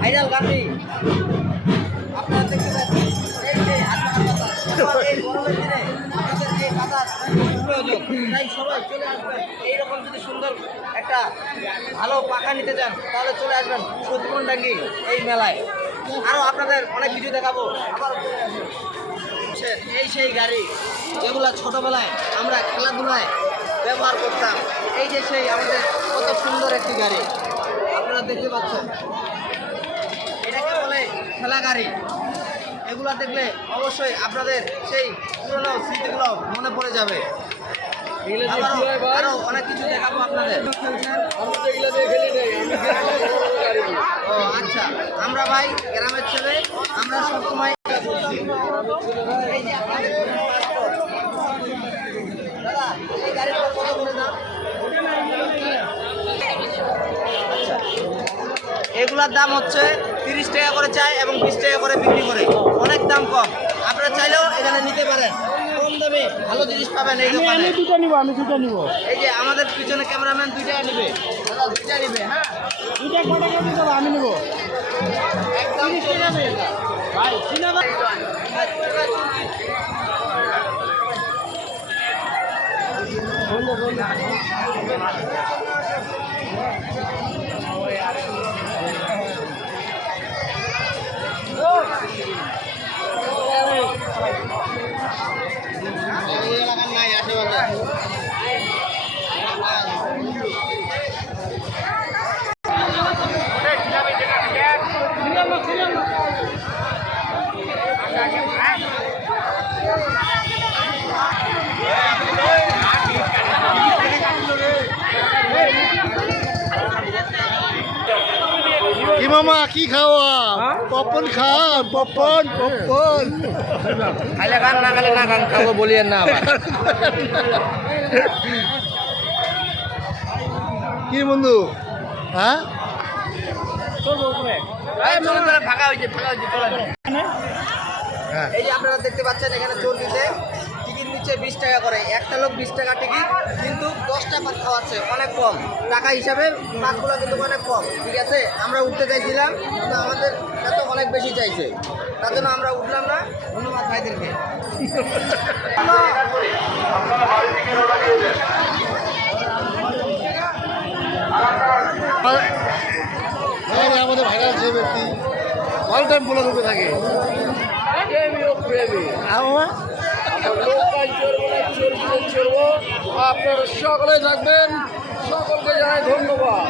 Viral গাড়ি আপনারা আপনাদের এই বাতাস তাই সবাই চলে আসবেন। এইরকম যদি সুন্দর একটা ভালো পাখা নিতে চান, তাহলে চলে আসবেন সত্যমন্ডাঙ্গি এই মেলায়। আরও আপনাদের অনেক কিছু দেখাবো। আবার চলে এই সেই গাড়ি, যেগুলো ছোটবেলায় আমরা খেলাধুলায় ব্যবহার করতাম, এই যে সেই আমাদের কত সুন্দর একটি গাড়ি। আপনারা দেখতে পাচ্ছেন। খেলা গাড়ি। এগুলো দেখলে অবশ্যই আপনাদের সেই পুরনো স্মৃতিগুলো মনে পড়ে যাবে। আবারও আরও অনেক কিছু দেখাবো আপনাদের। ও আচ্ছা। আমরা ভাই গ্রামের ছেলে আমরা সবসময় এই যে আপনাদের দাদা এই গাড়িটা কত করে দাম এগুলার দাম হচ্ছে তিরিশ টাকা করে চায় এবং বিশ টাকা করে বিক্রি করে। অনেক দাম কম। আপনারা চাইলেও এখানে নিতে পারেন। কম দামে ভালো জিনিস পাবেন এই দোকানে। আমি দুটো নিবো আমি দুটো নিবো। এই যে আমাদের পিছনে ক্যামেরাম্যান দুইটা নিবে। দাদা দুইটা নিবে হ্যাঁ? দুইটা কত কেজি দেবো আমি নিবো। একদম। ভাই সিনেমা কি মামা কি খাওয়া? পপকর্ন খান পপকর্ন পপকর্ন। খাইলে খান না খাইলে না খান কাউকে বলিয়েন না কি বন্ধু? হ্যাঁ? ফাঁকা হয়েছে ফাঁকা হয়েছে হ্যাঁ। এই যে আপনারা দেখতে পাচ্ছেন এখানে চর্বিতে টিকিট নিচ্ছে বিশ টাকা করে। একটা লোক বিশ টাকা টিকিট কিন্তু দশটা পাক খাওয়াচ্ছে অনেক কম। টাকা হিসাবে পাকগুলো কিন্তু অনেক কম ঠিক আছে? আমরা উঠতে চাইছিলাম কিন্তু আমাদের এত অনেক বেশি চাইছে। তার জন্য আমরা উঠলাম না ধন্যবাদ ভাইদেরকে। হ্যাঁ আমাদের ভাইরাল যে ব্যক্তি অল টাইম বলে থাকে। হ্যাঁ মামা আপনারা সকলে থাকবেন। সকলকে জানাই ধন্যবাদ।